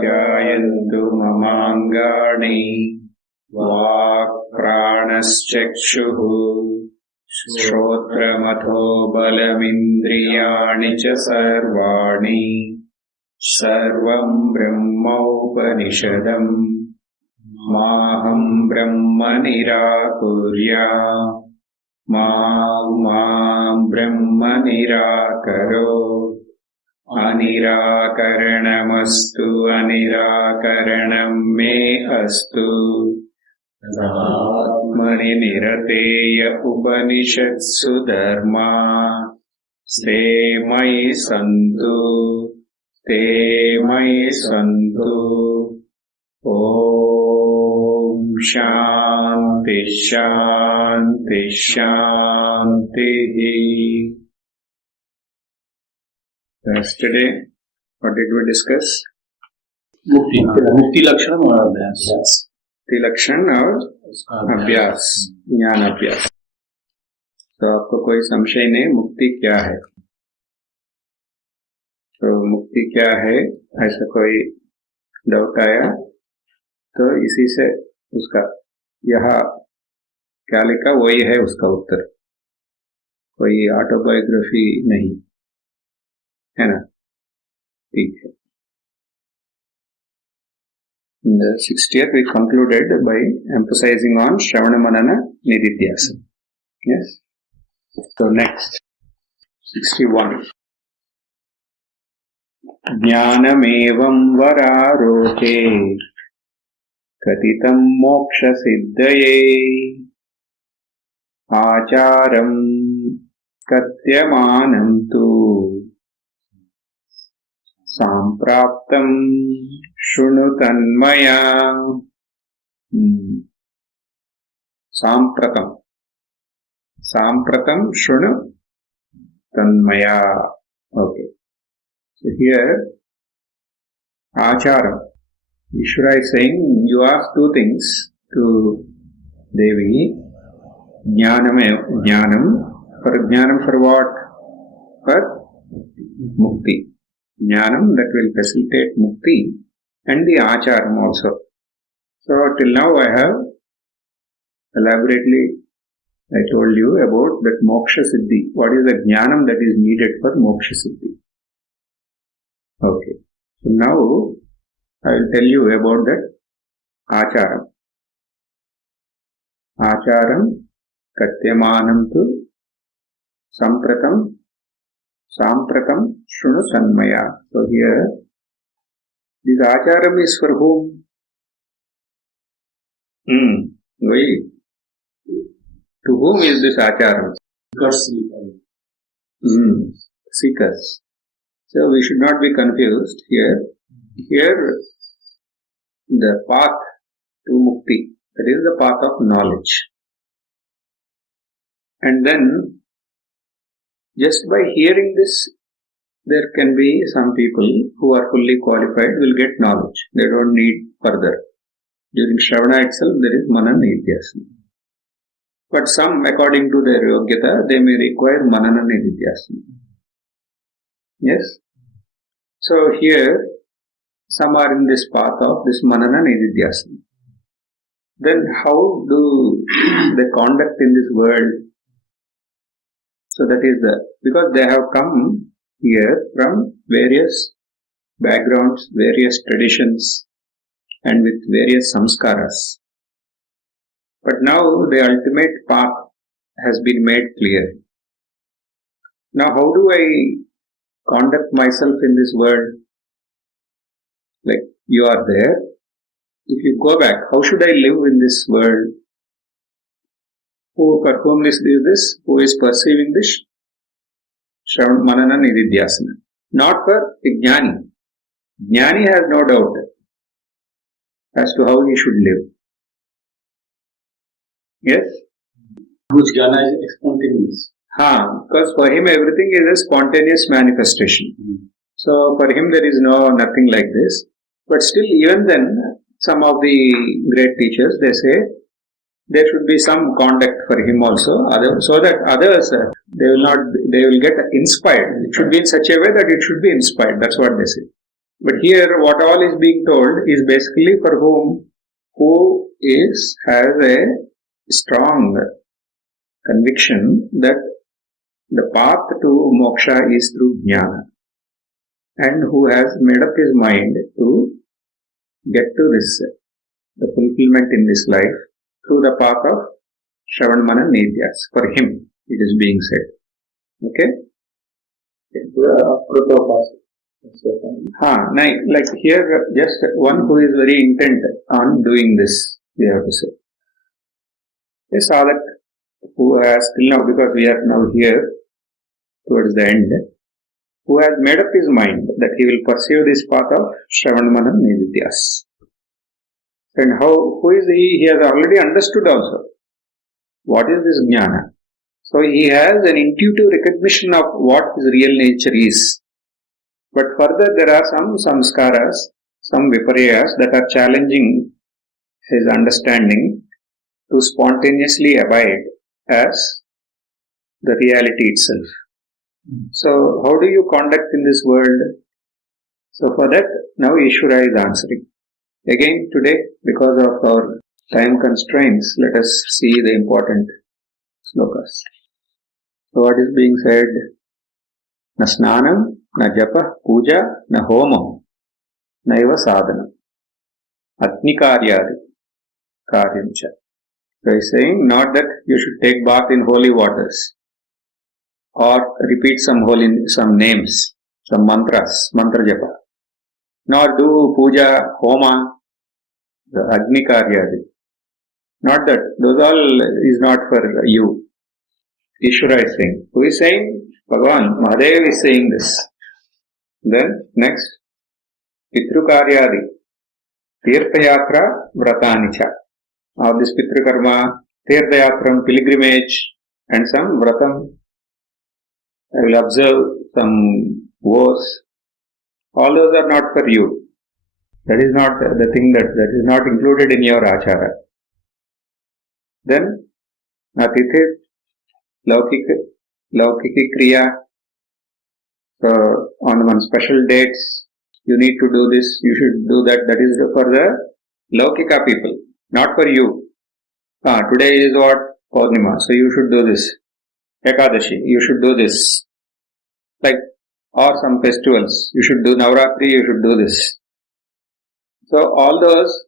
ध्यायन्तु ममाङ्गानि वाक् प्राणश्चक्षुः श्रोत्रमथो बलमिन्द्रियाणि च सर्वाणि सर्वं ब्रह्मोपनिषदम् माहं ब्रह्म निराकुर्या मां ब्रह्म निराकरो अनिराकरणमस्तु अनिराकरणं मे अस्तु आत्मनि निरतेय उपनिषत्सु धर्मा ते मयि सन्तु ॐ शान्ति शान्ति शान्तिः. Yesterday, what did we discuss? मुक्ति लक्षण और अभ्यास. मुक्ति लक्षण और अभ्यास, ज्ञान अभ्यास. तो आपको कोई संशय नहीं, मुक्ति क्या है? तो मुक्ति क्या है ऐसा कोई डाउट आया तो इसी से उसका यहाँ क्या लिखा वही है उसका उत्तर, कोई ऑटोबायोग्राफी नहीं है ना. ठीक है. In the 60th we concluded by emphasizing on Shravana Manana Nididhyasana. Yes. So next 61. Jnanamevam vararoke katitam moksha siddhaye acharam katyamanam tu sampraptam shunu tanmaya. Sampratam shunu tanmaya. Okay. So here, Achara, Ishvara is saying, you ask two things to Devi. Jnanam, for what? For mukti. Jnanam that will facilitate mukti and the acharam also. So till now I have elaborately I told you about that moksha siddhi. What is the jnanam that is needed for moksha siddhi? Okay. So now I will tell you about that acharam. Acharam katyamanam tu sampratam shunu sanmaya. So here this acharam is for whom? To whom is this acharam? Seekers. So we should not be confused here. Here the path to mukti, that is the path of knowledge. And then just by hearing this, there can be some people who are fully qualified will get knowledge. They don't need further. During Shravana itself there is Manana Nididhyasana. But some, according to their yogyata, they may require Manana Nididhyasana. Yes? So here, some are in this path of this Manana Nididhyasana. Then how do they conduct in this world? So that is because they have come here from various backgrounds, various traditions, and with various samskaras. But now the ultimate path has been made clear. Now how do I conduct myself in this world? Like you are there. If you go back, how should I live in this world? For whom is this? Who is perceiving this? Shravana Manana Nididhyasana. Not for the Jnani. Jnani has no doubt as to how he should live. Yes? Which jnana is spontaneous. Because for him everything is a spontaneous manifestation. So for him there is nothing like this. But still even then, some of the great teachers, they say, there should be some conduct for him also, so that others, they will get inspired. It should be in such a way that it should be inspired. That's what they say. But here, what all is being told is basically for who has a strong conviction that the path to moksha is through jnana, and who has made up his mind to get to this, the fulfillment in this life through the path of Shravan Manan Nidhyas. For him, it is being said. Okay? Like here, just one who is very intent on doing this, we have to say. A sadhak who has till now, because we are now here towards the end, who has made up his mind that he will pursue this path of Shravan Manan Nidhyas. And who is he? He has already understood also what is this jnana. So he has an intuitive recognition of what his real nature is. But further there are some samskaras, some vicharas that are challenging his understanding to spontaneously abide as the reality itself. So how do you conduct in this world? So for that, now Ishvara is answering. Again today, because of our time constraints, let us see the important slokas. So what is being said? Na snanam, na japa, puja, na homam, naiva sadhanam, atni karyadi, karyamcha. So he is saying not that you should take bath in holy waters or repeat some names, some mantras, mantra japa, nor do puja, homa, the agni karyadi. Not that, those all is not for you. Ishvara is saying. Who is saying? Bhagavan, Mahadev is saying this. Then, next, Pitru karyadi, tirthayatra vratanicha. Now this Pitru karma, tirthayatram, pilgrimage, and some vratam. I will observe some vows. All those are not for you. That is not the thing that is not included in your achara. Then, natithit, laukiki kriya. So, on one special dates, you need to do this, you should do that. That is for the laukika people, not for you. Today is what? Purnima. So you should do this. Ekadashi, you should do this. Like, or some festivals, you should do Navratri, you should do this. So all those,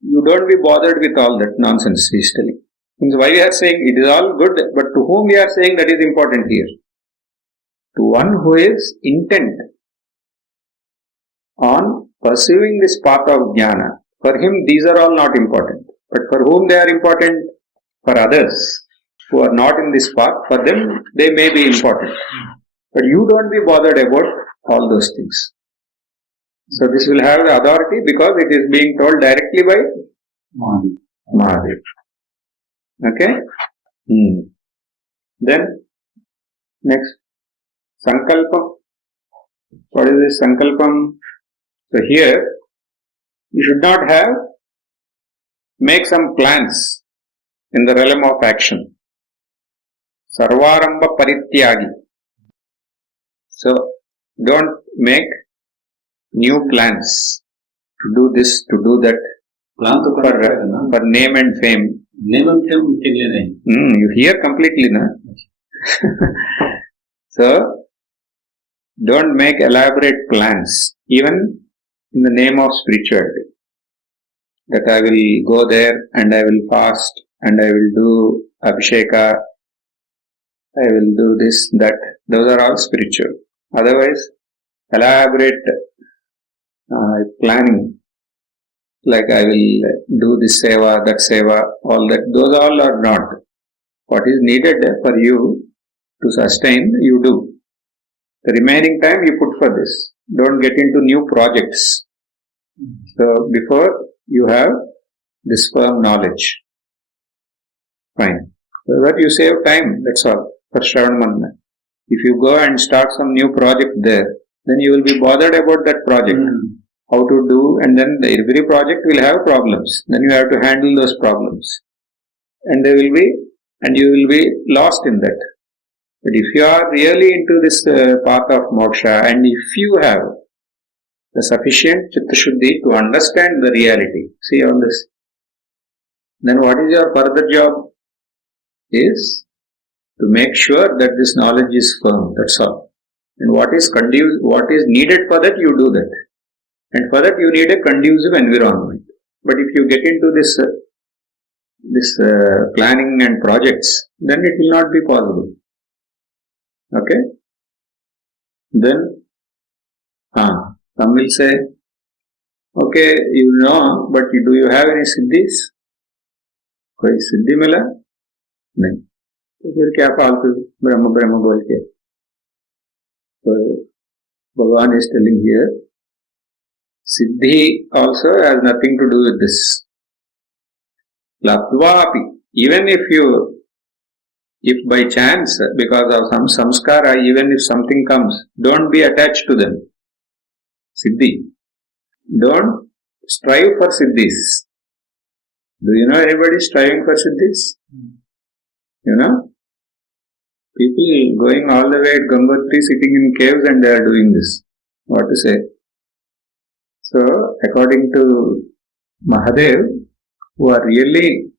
you don't be bothered with all that nonsense he's telling. Means why we are saying it is all good, but to whom we are saying that is important here? To one who is intent on pursuing this path of jnana. For him these are all not important. But for whom they are important? For others who are not in this path, for them they may be important. But you don't be bothered about all those things. So this will have the authority because it is being told directly by Mahadev. Okay? Then, next, Sankalpam. What is this Sankalpam? So here, you should not make some plans in the realm of action. Sarvaramba Parityagi. So, don't make new plans to do this, to do that, for name and fame. Name and fame, you hear completely, na? So, don't make elaborate plans, even in the name of spirituality. That I will go there and I will fast and I will do abhisheka, I will do this, that. Those are all spiritual. Otherwise, elaborate planning, like I will do this seva, that seva, all that, those all are not. What is needed for you to sustain, you do. The remaining time you put for this. Don't get into new projects. So before you have this firm knowledge. Fine. So that you save time, that's all, for Shravan Manana. If you go and start some new project there, then you will be bothered about that project. How to do, and then every project will have problems. Then you have to handle those problems. and you will be lost in that. But if you are really into this path of moksha, and if you have the sufficient chitta shuddhi to understand the reality, see all this, then what is your further job? Is to make sure that this knowledge is firm, that's all. And what is needed for that, you do that. And for that you need a conducive environment. But if you get into this planning and projects, then it will not be possible. Okay? Then, some will say, okay, you know, but do you have any siddhis? कोई सिद्धि मिला? नहीं. तो फिर क्या फालतू ब्रह्म ब्रह्म बोल के? So Bhagavan is telling here, siddhi also has nothing to do with this. Laptvapi, even if by chance, because of some samskara, even if something comes, don't be attached to them. Siddhi. Don't strive for siddhis. Do you know anybody striving for siddhis? You know? People going all the way at Gangotri, sitting in caves, and they are doing this. What to say? So, according to Mahadev, who are really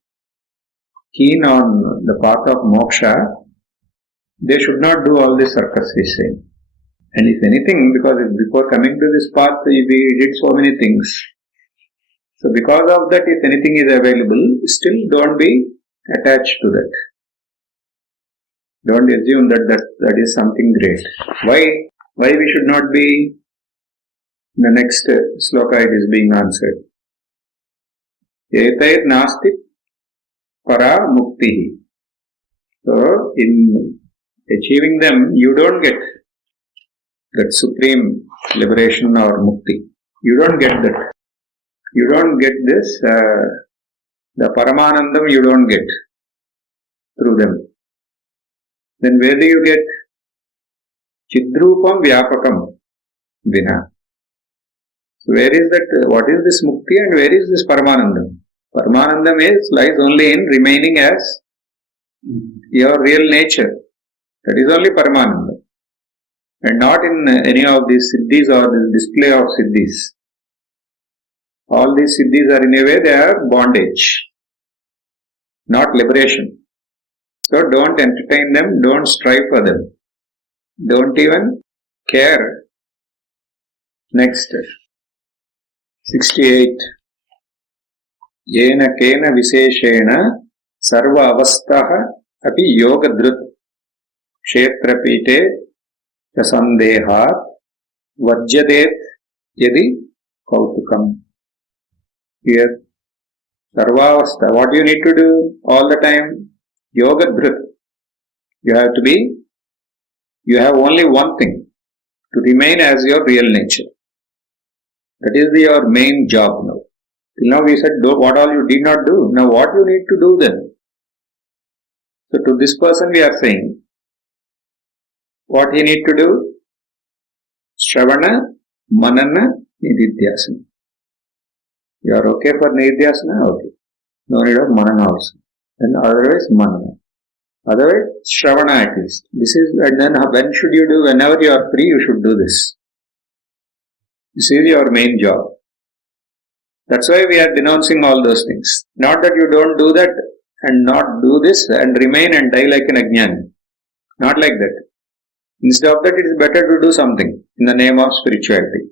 keen on the path of moksha, they should not do all this circus, he is saying. And if anything, because before coming to this path, we did so many things. So because of that, if anything is available, still don't be attached to that. Don't assume that is something great. Why we should not be? The next sloka it is being answered. Etair nasti para mukti. So in achieving them, you don't get that supreme liberation or mukti. You don't get that. You don't get this, the Paramanandam you don't get through them. Then where do you get? Chidrupam Vyapakam Vina. So where is that, what is this mukti and where is this Paramanandam? Paramanandam lies only in remaining as your real nature. That is only Paramanandam. And not in any of these siddhis or the display of siddhis. All these siddhis are in a way, they are bondage, not liberation. So don't entertain them, don't strive for them. Don't even care. Next, 68. Yena kena viseshena sarva avastaha api yogadrut kshetrapite chasandehat vajyadet yadi kautukam. Here, sarvavastha, what you need to do all the time? Yoga dhrit. You have only one thing, to remain as your real nature. That is your main job now. Till now we said what all you did not do. Now what you need to do then? So to this person we are saying, what he need to do? Shravana, Manana, Nididhyasana. You are okay for Nididhyasana? Okay. No need of Manana also. And otherwise Manana. Otherwise Shravana at least. This is, and then when should you do? Whenever you are free, you should do this. This is your main job. That's why we are denouncing all those things. Not that you don't do that and not do this and remain and die like an ajnani. Not like that. Instead of that, it is better to do something in the name of spirituality.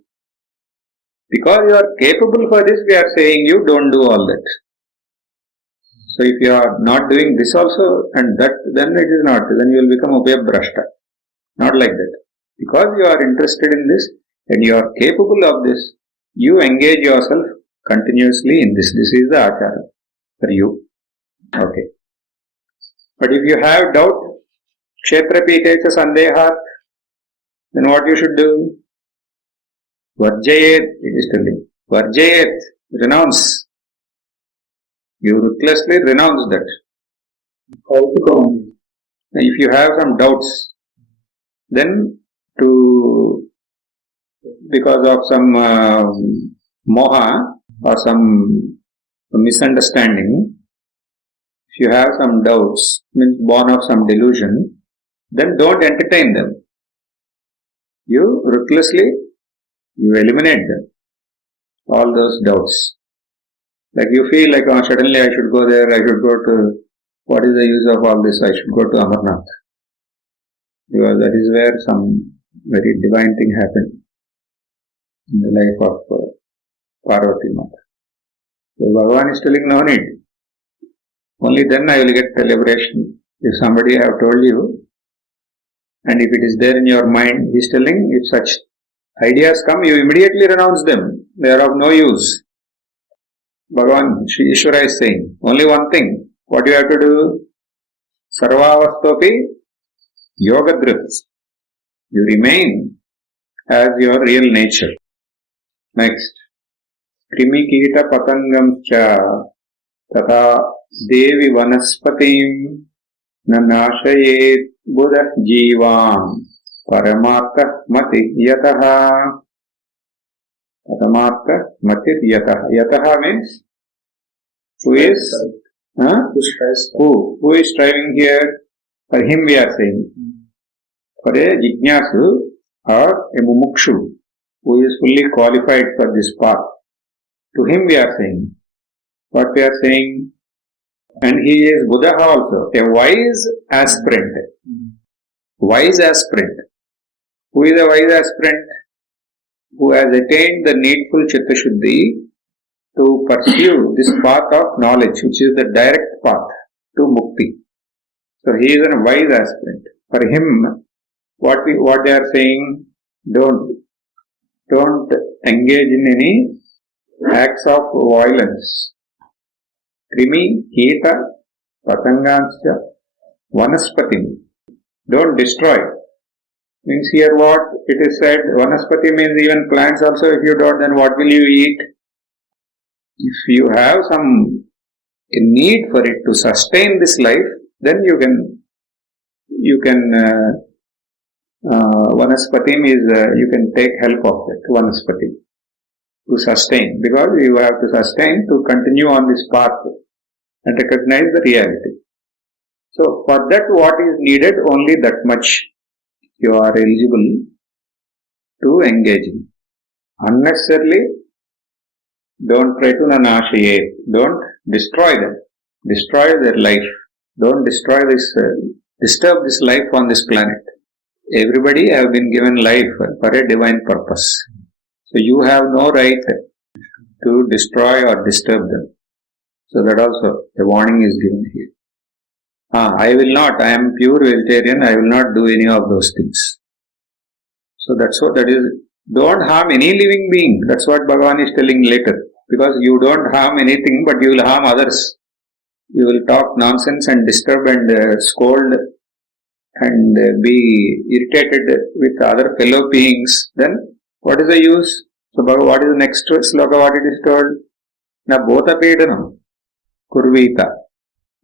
Because you are capable for this, we are saying you don't do all that. So if you are not doing this also and that, then it is not. Then you will become upayabhrashta. Not like that. Because you are interested in this and you are capable of this, you engage yourself continuously in this. This is the achara for you. Okay. But if you have doubt, kshetrapitecha sandehat, then what you should do? Varjayet, it is telling. Varjayet, renounce. You ruthlessly renounce that. How to go? If you have some doubts, then because of some moha or some misunderstanding, if you have some doubts, means born of some delusion, then don't entertain them. You ruthlessly, you eliminate them, all those doubts. Like you feel like, oh, suddenly I should go there, I should go to, what is the use of all this? I should go to Amarnath. Because that is where some very divine thing happened in the life of Parvati Mata. So Bhagavan is telling no need. Only then I will get the liberation. If somebody have told you, and if it is there in your mind, he is telling, if such ideas come, you immediately renounce them. They are of no use. Bhagavan, Shri Ishvara is saying, only one thing. What you have to do? Sarvavastopi yogadrit. You remain as your real nature. Next. Krimikita patangam cha tata devi vanaspatim nanashayet buddha jivam paramartha mati yataha. Paramartha mati yataha. Yataha means who is? Who is striving here? For him we are saying. For a jignasu or a mumukshu who is fully qualified for this path. To him we are saying. What we are saying? And he is Buddha also, a wise aspirant. Wise aspirant. Who is a wise aspirant? Who has attained the needful chitta shuddhi to pursue this path of knowledge, which is the direct path to mukti. So he is a wise aspirant. For him, what they are saying, don't engage in any acts of violence. Krimi, Kita, Patanganscha, Vanaspatim. Don't destroy. Means here what it is said, Vanaspati means even plants also, if you don't, then what will you eat? If you have some need for it to sustain this life, then you can Vanaspatim is, you can take help of it, Vanaspati, to sustain, because you have to sustain to continue on this path and recognize the reality. So for that what is needed, only that much you are eligible to engage in. Unnecessarily, don't try to nanashaye, don't destroy them, destroy their life, don't destroy this, disturb this life on this planet. Everybody have been given life for a divine purpose. So you have no right to destroy or disturb them. So that also a warning is given here. I will not, I am pure vegetarian, I will not do any of those things. So that's what that is. Don't harm any living being. That's what Bhagavan is telling later. Because you don't harm anything, but you will harm others. You will talk nonsense and disturb and scold and be irritated with other fellow beings. Then what is the use? So what is the next sloka, what it is told? Na bhota pedanam kurvita.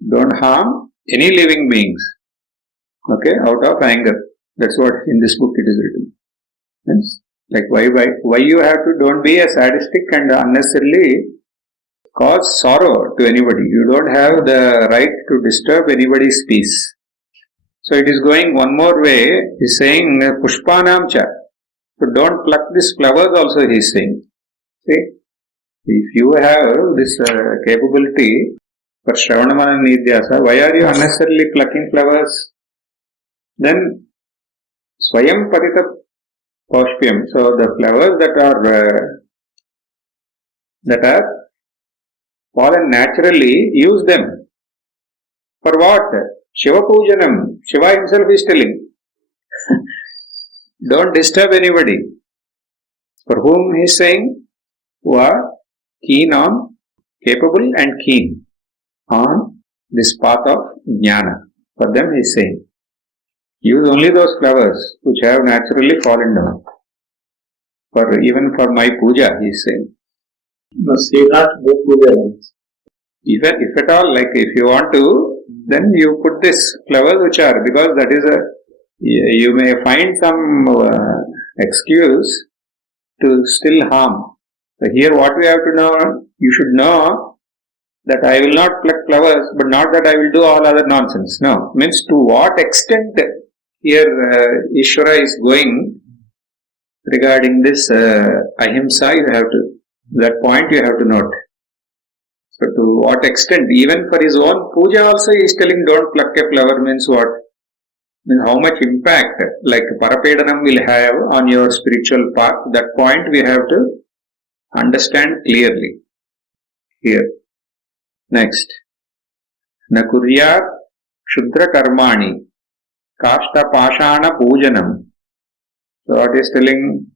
Don't harm any living beings. Okay, out of anger. That's what in this book it is written. Yes? Like why you have to, don't be a sadistic and unnecessarily cause sorrow to anybody. You don't have the right to disturb anybody's peace. So it is going one more way. He is saying pushpanam cha. So don't pluck these flowers also, he is saying. See, if you have this capability for Shravanamana Nidhyasa, why are you unnecessarily plucking flowers? Then Swayam Parita Paushpyam. So the flowers that are fallen naturally, use them. For what? Shiva Pujanam. Shiva himself is telling. Don't disturb anybody. For whom he is saying? Who are keen on, capable and keen on this path of Jnana. For them he is saying. Use only those flowers which have naturally fallen down. Even for my puja, he is saying. No, say not do puja. If at all, like if you want to, then you put this flowers which are, because that is you may find some excuse to still harm. So here what we have to know, you should know that I will not pluck flowers, but not that I will do all other nonsense. No, means to what extent here Ishvara is going regarding this ahimsa, you have to, that point you have to note. So to what extent, even for his own puja also he is telling don't pluck a flower, means what? Means how much impact like parapedanam will have on your spiritual path, that point we have to understand clearly here. Next. Na kuryat kshudra karmani kashta pashana pujanam. So what is telling,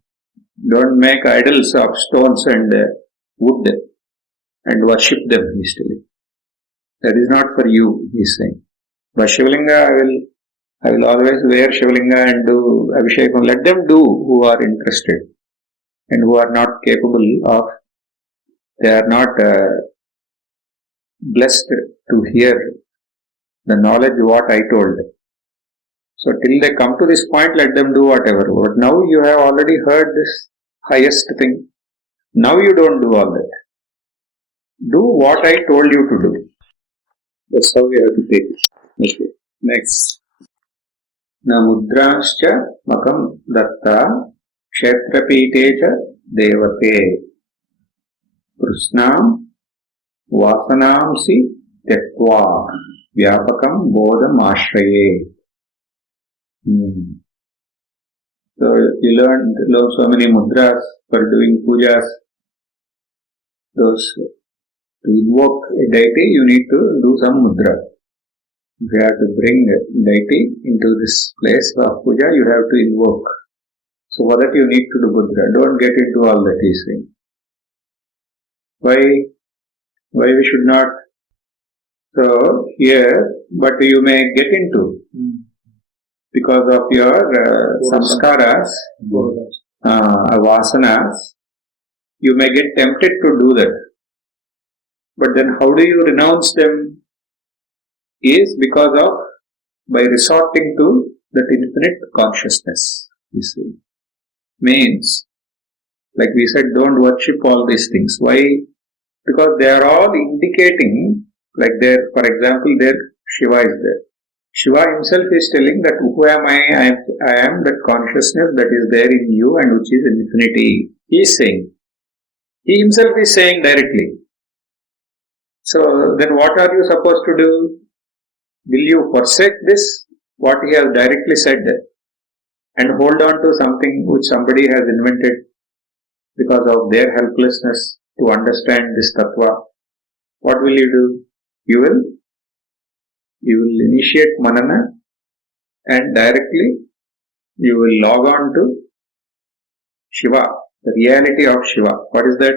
don't make idols of stones and wood and worship them, he is telling. That is not for you, he is saying. But Shivalinga, I will always wear Shivalinga and do Abhishekam. Let them do who are interested and who are not capable of, they are not blessed to hear the knowledge what I told. So till they come to this point, let them do whatever. But now you have already heard this highest thing. Now you don't do all that. Do what I told you to do. That's how we have to take it. Okay. Next. Na mudrascha makam datta kshetrapeetecha devate prusnam vasanamsi tektva vyapakam bodham ashraye. So you learn so many mudras for doing pujas. Those to invoke a deity, you need to do some mudra. If you have to bring a deity into this place of puja, you have to invoke. So for that you need to do mudra. Don't get into all that he is saying. Why we should not? So here, but you may get into because of your samskaras, vasanas, you may get tempted to do that. But then how do you renounce them? Is because of, by resorting to that infinite consciousness, you see. Means, like we said, don't worship all these things. Why? Because they are all indicating, like there, for example, there Shiva is there. Shiva himself is telling that who am I? I am that consciousness that is there in you and which is infinity. He is saying. He himself is saying directly. So then what are you supposed to do? Will you forsake this, what he has directly said, and hold on to something which somebody has invented because of their helplessness to understand this tattva? What will you do? You will initiate manana and directly you will log on to Shiva, the reality of Shiva. What is that?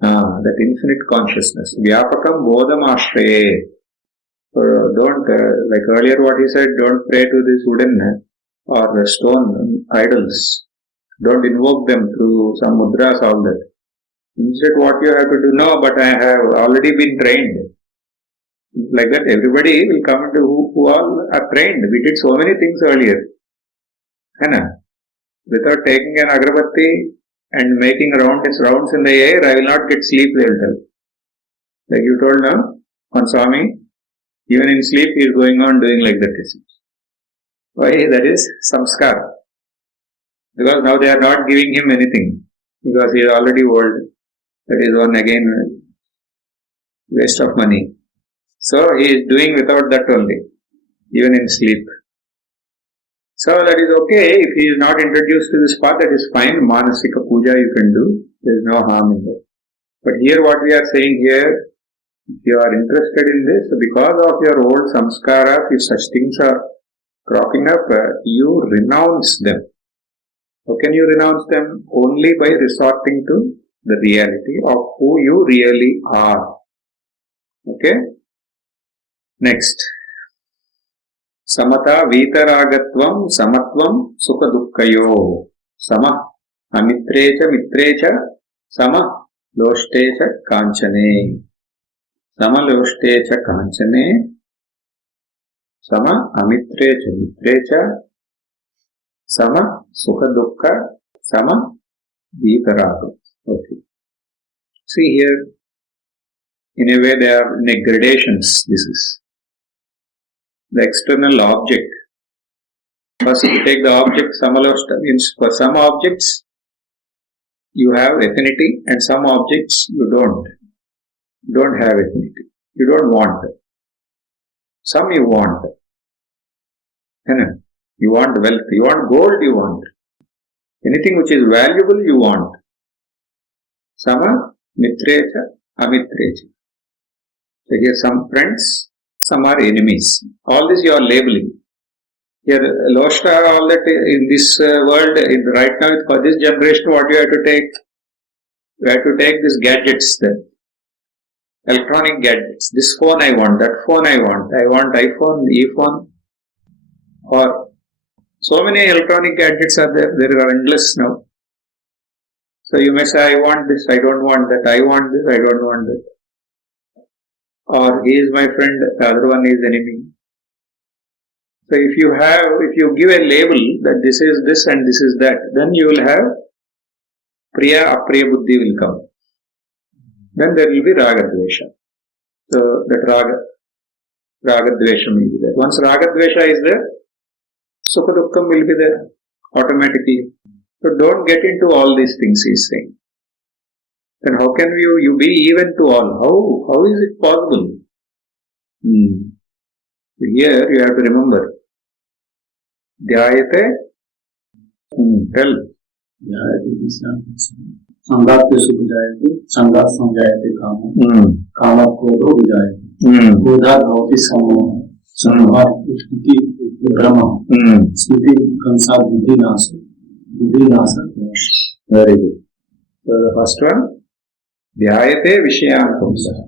That infinite consciousness. Vyapakam bodham ashraye. Don't, like earlier what he said, don't pray to this wooden or stone idols. Don't invoke them through some mudras, all that. Instead what you have to do, no, but I have already been trained. Like that, everybody will come to who all are trained. We did so many things earlier. Without taking an agarbatti and making rounds in the air, I will not get sleep, they will tell. Like you told now, on Swami, even in sleep he is going on doing like that. Why? That is samskara. Because now they are not giving him anything. Because he is already old. That is one again waste of money. So he is doing without that only, even in sleep. So that is okay. If he is not introduced to this path, that is fine. Manasika puja you can do. There is no harm in that. But here what we are saying here, if you are interested in this, because of your old samskaras, if such things are cropping up, you renounce them. How can you renounce them? Only by resorting to the reality of who you really are. Okay? Next. Samata vitaragatvam samatvam sukha dukkayo. Sama amitrecha mitrecha sama lostecha kanchane. Sama lostecha kanchane. Sama amitrecha mitrecha sama sukha dukkha sama vitaragatvam. Okay. See here, In a way, they are in a gradations. This is the external object. First, you take the object. For some objects, you have affinity, and some objects you don't have affinity. You don't want. Some you want. You want wealth. You want gold. You want anything which is valuable. You want. Sama mitrecha amitrecha. So here some friends, some are enemies. All this you are labeling. Here, Loshta, all that in this world, right now, for this generation, what you have to take? You have to take these gadgets, the electronic gadgets. This phone I want, that phone I want iPhone, e-phone, or so many electronic gadgets are there. There are endless now. So you may say, I want this, I don't want that, I want this, I don't want that. Or he is my friend, the other one is enemy. So if you give a label that this is this and this is that, then you will have Priya Apriya Buddhi will come. Then there will be Raga Dvesha. So that Raga Dvesha will be there. Once Raga Dvesha is there, Sukha Dukkham will be there automatically. So don't get into all these things, he is saying. Then how can you be even to all? How is it possible? Here you have to remember. Dhyayate. Tell. संगात्य सुख जायते, संगात संजायते काम, कामा क्रोधो विजायते, क्रोधा भवति समोह, संभार स्थिति भ्रम, स्थिति कंसा बुद्धि नाश, बुद्धि नाश. Very good. So the first one, dhyayate vishayan pumsah.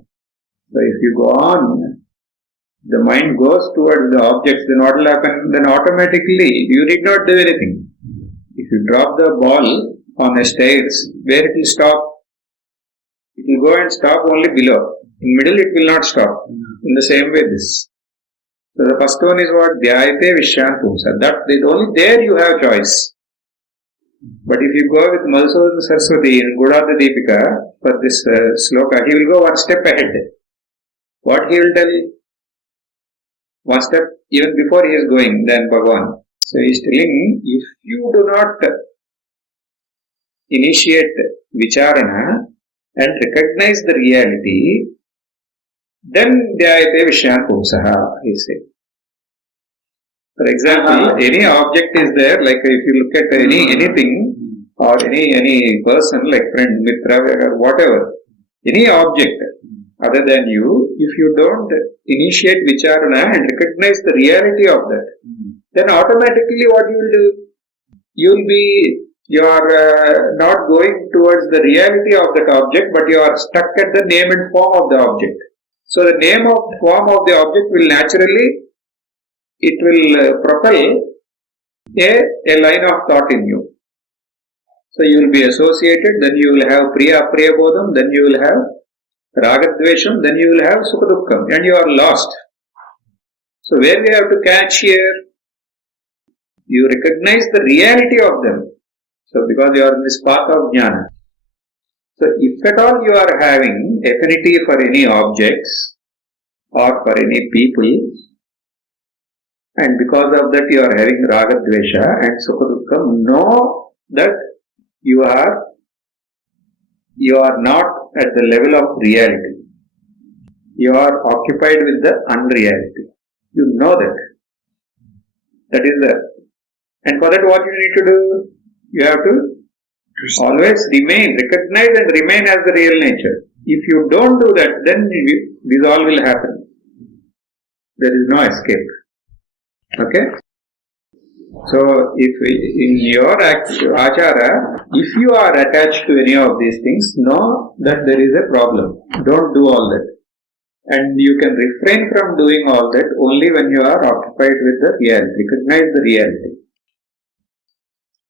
So if you go on, the mind goes towards the objects, then what will happen? Then automatically you did not do anything. If you drop the ball on the stairs, where it will stop? It will go and stop only below. In middle it will not stop. In the same way this. So the first one is what? Dhyayate Vishyan Pumsa. That is only there you have choice. But if you go with Madhusudana Saraswati in Godada Deepika for this sloka, he will go one step ahead. What he will tell? One step even before he is going, then Bhagavan. So he is telling, if you do not initiate vicharana and recognize the reality, then dhyayate vishyan pumsaha, he said. For example, any object is there, like if you look at anything or any person like friend, mitra or whatever, any object other than you, if you don't initiate vicharana and recognize the reality of that, then automatically what you will do? You are not going towards the reality of that object, but you are stuck at the name and form of the object. So the name of form of the object will naturally, it will propel a line of thought in you. So you will be associated, then you will have Priya Apriya Bodham, then you will have Ragadvesham, then you will have Sukha Dukkham, and you are lost. So where we have to catch here? You recognize the reality of them. So because you are in this path of Jnana. So if at all you are having affinity for any objects or for any people, and because of that you are having Raga Dvesha and Sukha Dukkham, know that you are not at the level of reality. You are occupied with the unreality. You know that. That is the. And for that what you need to do? You have to always recognize and remain as the real nature. If you don't do that, then this all will happen. There is no escape. Okay? So, if in your achara, if you are attached to any of these things, know that there is a problem. Don't do all that. And you can refrain from doing all that only when you are occupied with the reality. Recognize the reality.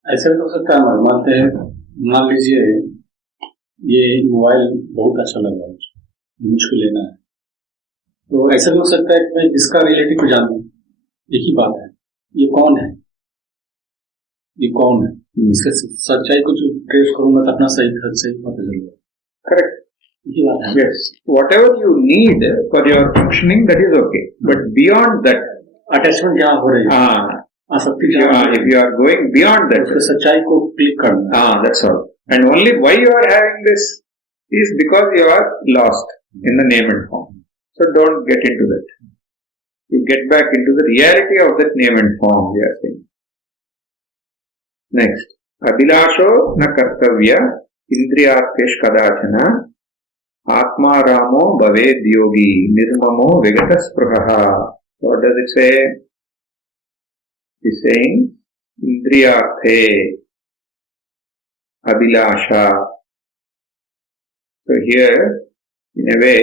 ऐसा भी हो सकता है मानते हैं, मान लीजिए ये मोबाइल बहुत अच्छा लग रहा है, मुझको लेना है, तो ऐसा भी हो सकता है कि मैं इसका रिलेटिव जानूं, एक ही बात है, ये कौन है, इसका सच्चाई को जो ट्रेस करूंगा तो अपना सही पता चलेगा. Correct. Yes. Whatever you need for your functioning, that is okay. But beyond that, attachment जहाँ हो रही है, if you are going beyond that, उसके सच्चाई को क्लिक करना. That's all. And only why you are having this is because you are lost in the name and form. So don't get into that. You get back into the reality of that name and form, we are saying. Next. Abhilasho na kartavya indriyarthesh kadachana atma ramo bhaved yogi nirmamo vigataspruhaha. What does it say? It's saying indriyarthe abhilasha. So here, in a way,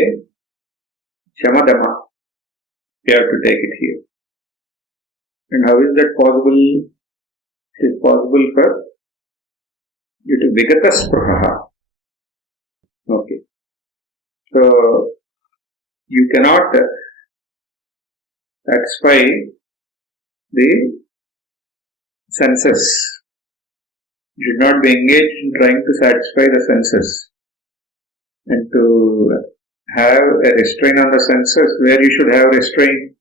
shamadama, we have to take it here. And how is that possible? It is possible for due to vigataspruhaha. Okay. So, you cannot satisfy the senses. You should not be engaged in trying to satisfy the senses. And to have a restraint on the senses, where you should have restraint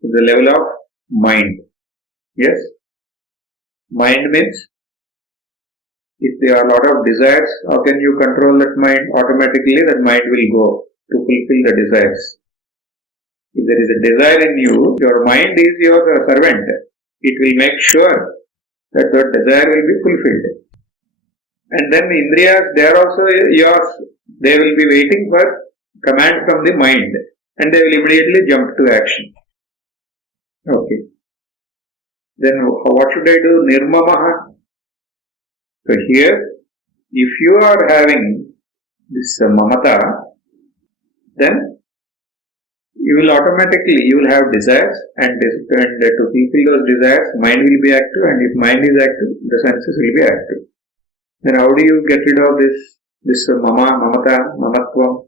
to the level of mind. Yes? Mind means, if there are a lot of desires, how can you control that mind? Automatically that mind will go to fulfill the desires. If there is a desire in you, your mind is your servant. It will make sure that the desire will be fulfilled. And then Indriyas, they are also yours. They will be waiting for command from the mind. And they will immediately jump to action. Okay. Then what should I do? Nirmamaha. So here, if you are having this mamata, then you will have desires, and to fulfill those desires, mind will be active, and if mind is active, the senses will be active. Then how do you get rid of this mamata, mamatvam?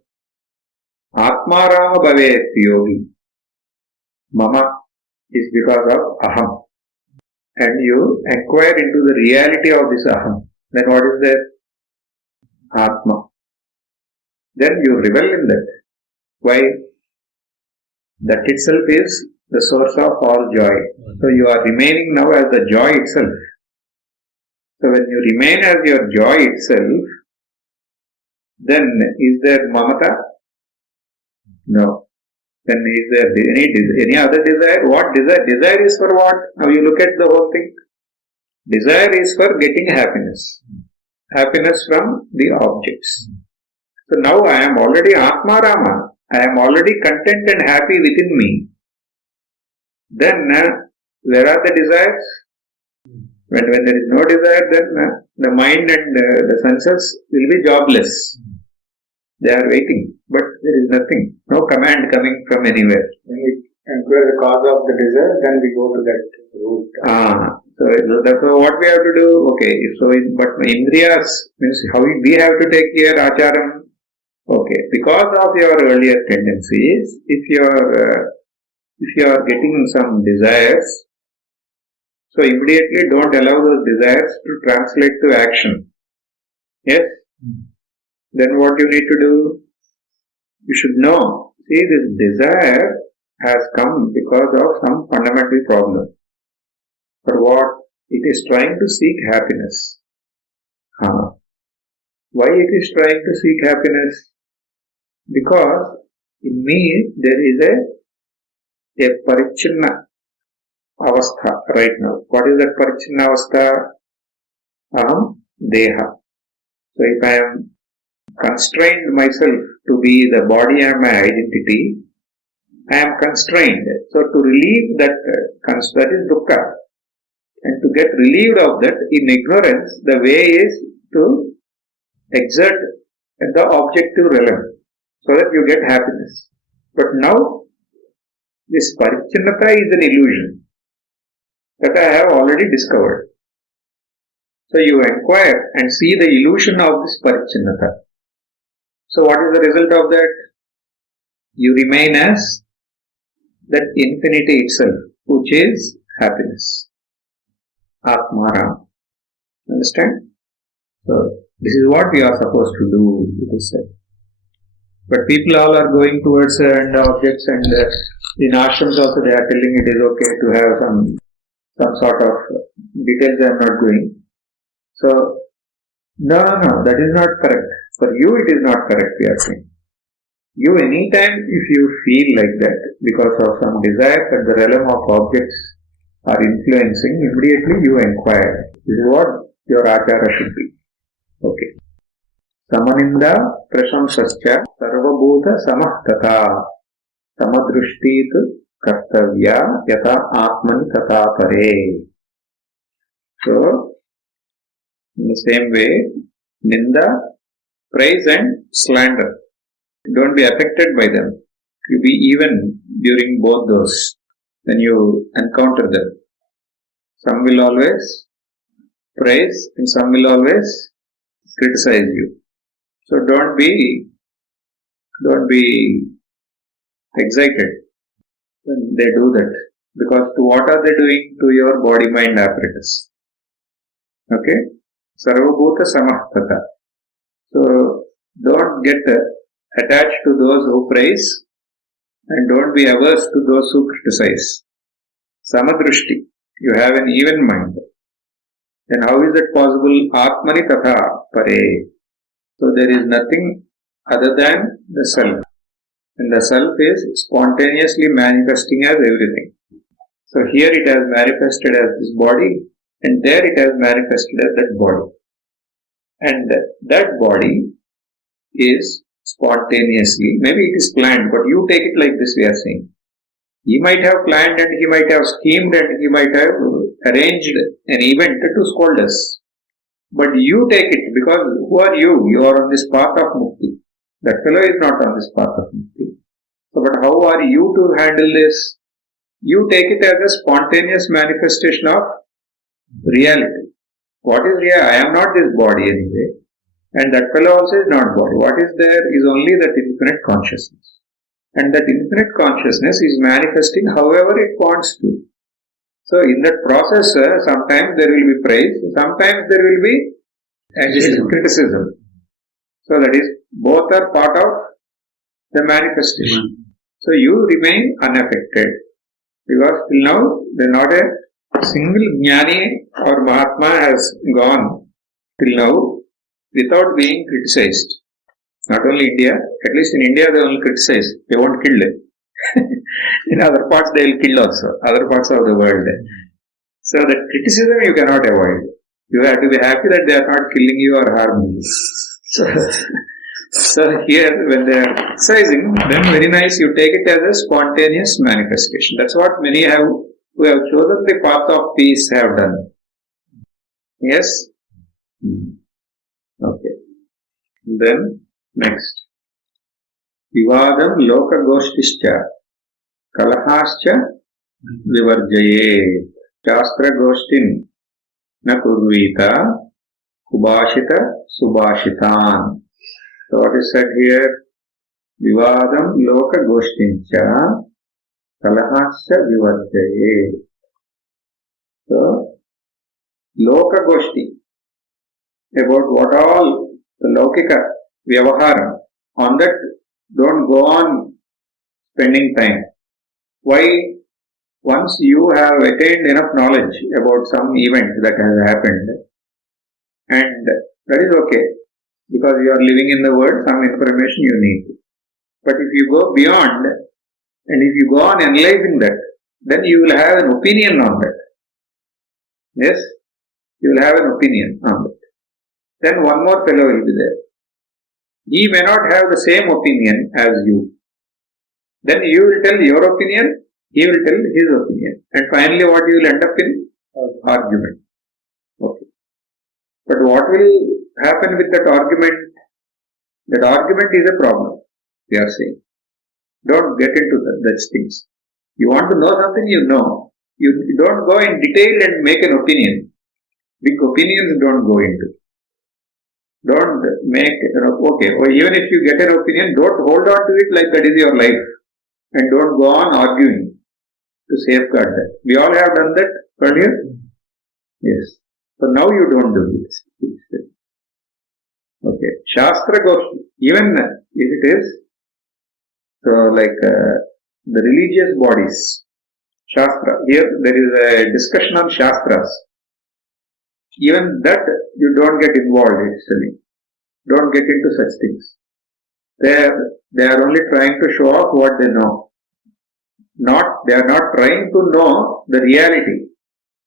Atmarama bhavet yogi. Mama is because of aham. And you acquire into the reality of this aham. Then what is that? Atma. Then you revel in that. Why? That itself is the source of all joy. So you are remaining now as the joy itself. So when you remain as your joy itself, then is there mamata? No. Then is there any other desire? What desire? Desire is for what? Now you look at the whole thing. Desire is for getting happiness. Happiness from the objects. So now I am already Atmarama. I am already content and happy within me. Then where are the desires? When there is no desire, then the mind and the senses will be jobless. They are waiting, but there is nothing. No command coming from anywhere. When we inquire the cause of the desire, then we go to that root. So that's what we have to do. Okay, but Indriyas means how we have to take care acharam. Okay, because of your earlier tendencies, if you are getting some desires, so immediately don't allow those desires to translate to action. Yes? Then what you need to do? You should know, see, this desire has come because of some fundamental problem. For what? It is trying to seek happiness. Why it is trying to seek happiness? Because in me there is a parichinna avastha right now. What is that parichinna avastha? Aham deha. So if I am constrained myself to be the body and my identity, I am constrained. So to relieve that is dukkha. And to get relieved of that in ignorance, the way is to exert at the objective realm, so that you get happiness. But now, this parichinnata is an illusion that I have already discovered. So you inquire and see the illusion of this parichinnata. So what is the result of that? You remain as that infinity itself, which is happiness. Atmaram. Understand? So this is what we are supposed to do, it is said. But people all are going towards and objects, and in ashrams also they are telling it is okay to have some sort of details I am not doing. So, no, that is not correct. For you it is not correct, we are saying. You anytime if you feel like that because of some desires at the realm of objects are influencing, immediately you inquire. This is what your achara should be. Okay. Samaninda prashamsascha sarvabhuta samahkata samadrushtit kartavya yata atman tata pare. So, in the same way, ninda, praise and slander. Don't be affected by them. You be even during both those when you encounter them. Some will always praise and some will always criticize you. So don't be excited when they do that. Because to what are they doing to your body-mind apparatus? Okay? Sarvabhuta samahkata. So don't get attached to those who praise and don't be averse to those who criticize. Samadrushti. You have an even mind. Then how is that possible? Atmani tatha pare. So there is nothing other than the self. And the self is spontaneously manifesting as everything. So here it has manifested as this body and there it has manifested as that body. And that body is spontaneously, maybe it is planned, but you take it like this we are saying. He might have planned and he might have schemed and he might have arranged an event to scold us. But you take it because who are you? You are on this path of mukti. That fellow is not on this path of mukti. So, but how are you to handle this? You take it as a spontaneous manifestation of reality. What is real? I am not this body anyway. And that fellow also is not body. What is there is only that infinite consciousness. And that infinite consciousness is manifesting however it wants to. So in that process, sometimes there will be praise, sometimes there will be criticism. So that is, both are part of the manifestation. So you remain unaffected. Because till now, not a single jnani or mahatma has gone till now without being criticized. Not only India, at least in India they only criticize, they won't kill them. In other parts they will kill also, other parts of the world. So that criticism you cannot avoid. You have to be happy that they are not killing you or harming you. So here when they are criticizing, then very nice, you take it as a spontaneous manifestation. That's what many who have chosen the path of peace have done. Yes? Okay. Then next. Vivadam loka goshtischa kalahascha vivarjaye sastra goshtin na kurvita kubashita subashitan. So what is said here? Vivadam loka goshtincha kalahascha vivarjaye. So loka goshti, about what all the laukika vyavahara, on that don't go on spending time. Why? Once you have attained enough knowledge about some event that has happened, and that is okay, because you are living in the world, some information you need. But if you go beyond, and if you go on analyzing that, then you will have an opinion on that. Yes? You will have an opinion on that. Then one more fellow will be there. He may not have the same opinion as you. Then you will tell your opinion, he will tell his opinion. And finally what you will end up in? Argument. Okay. But what will happen with that argument? That argument is a problem, we are saying. Don't get into those things. You want to know something, you know. You don't go in detail and make an opinion. Big opinions don't go into. Don't make, okay, or even if you get an opinion, don't hold on to it like that is your life. And don't go on arguing to safeguard that. We all have done that earlier? Yes. So now you don't do this. Okay. Shastra goes, even if it is So the religious bodies, Shastra, here there is a discussion on Shastras. Even that you don't get involved actually. Don't get into such things. They are only trying to show off what they know. They are not trying to know the reality,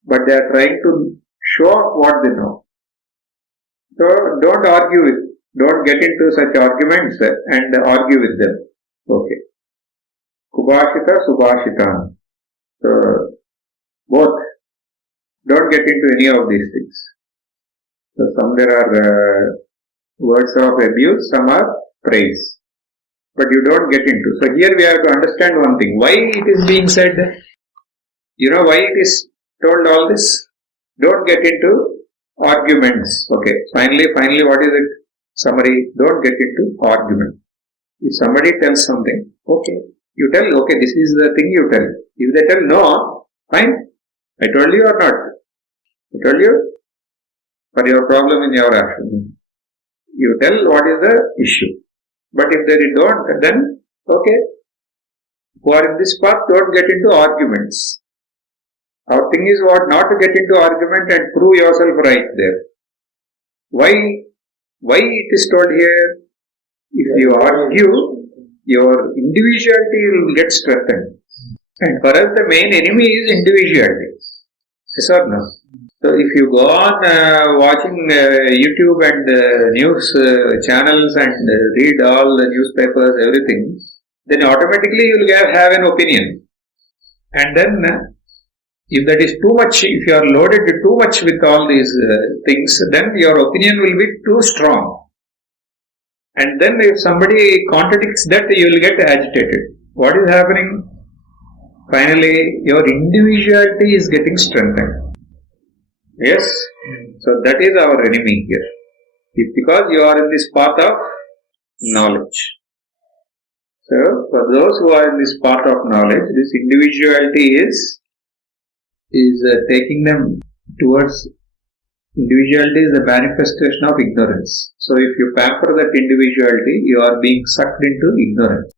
but they are trying to show off what they know. So don't get into such arguments and argue with them. Okay. Kubhashita, Subhashita. So both. Don't get into any of these things. So some there are words of abuse, some are praise. But you don't get into. So here we have to understand one thing. Why it is being said? You know why it is told all this? Don't get into arguments. Okay. Finally, what is it? Summary. Don't get into argument. If somebody tells something, okay. You tell, okay, this is the thing you tell. If they tell no, fine. I told you or not? I told you? For your problem in your action. You tell what is the issue. But if they don't, then, okay. Who are in this path, don't get into arguments. Our thing is what? Not to get into argument and prove yourself right there. Why it is told here? If you argue, your individuality will get strengthened. And for us, the main enemy is individuality. Yes or no? So if you go on watching YouTube and news channels and read all the newspapers, everything, then automatically you will have an opinion. And then if that is too much, if you are loaded too much with all these things, then your opinion will be too strong. And then if somebody contradicts that, you will get agitated. What is happening? Finally, your individuality is getting strengthened. Yes? So that is our enemy here. Because you are in this path of knowledge. So, for those who are in this path of knowledge, this individuality is taking them towards. Individuality is the manifestation of ignorance. So if you pamper that individuality, you are being sucked into ignorance.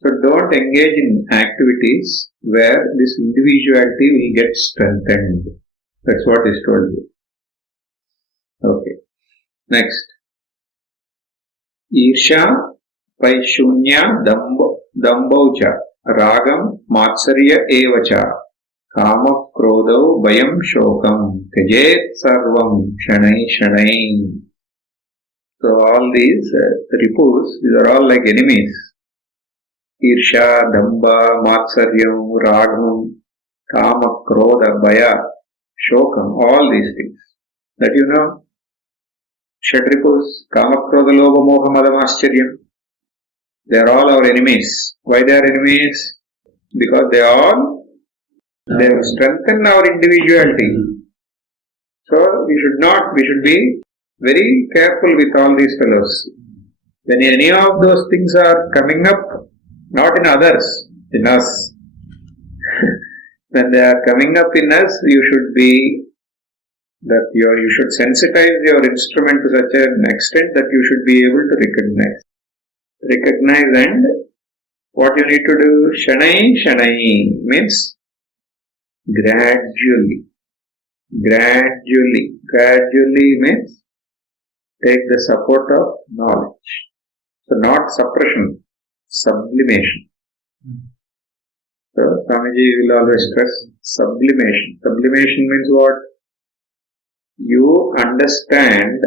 So don't engage in activities where this individuality will get strengthened. That's what is told you. Okay. Next. Irsha, Paishunya, Dambaucha, Ragam, Matsarya, Evacha. Kama krodau bayam shokam tejet sarvam shanai shanai. So all these ripus, these are all like enemies. Irsha, Damba, Matsaryam, Ragam, Kama, Krodha, Baya, Shokam, all these things. That you know. Shadripus, Kama, Krodha, Lobha, Moha, Madam, Ascharya. They are all our enemies. Why they are enemies? Because they have strengthened our individuality. So we should be very careful with all these fellows. When any of those things are coming up, not in others, in us. When they are coming up in us, you should sensitize your instrument to such an extent that you should be able to recognize and what you need to do, Shanai means gradually means take the support of knowledge. So not suppression, sublimation. So Swamiji will always stress sublimation. Sublimation means what? You understand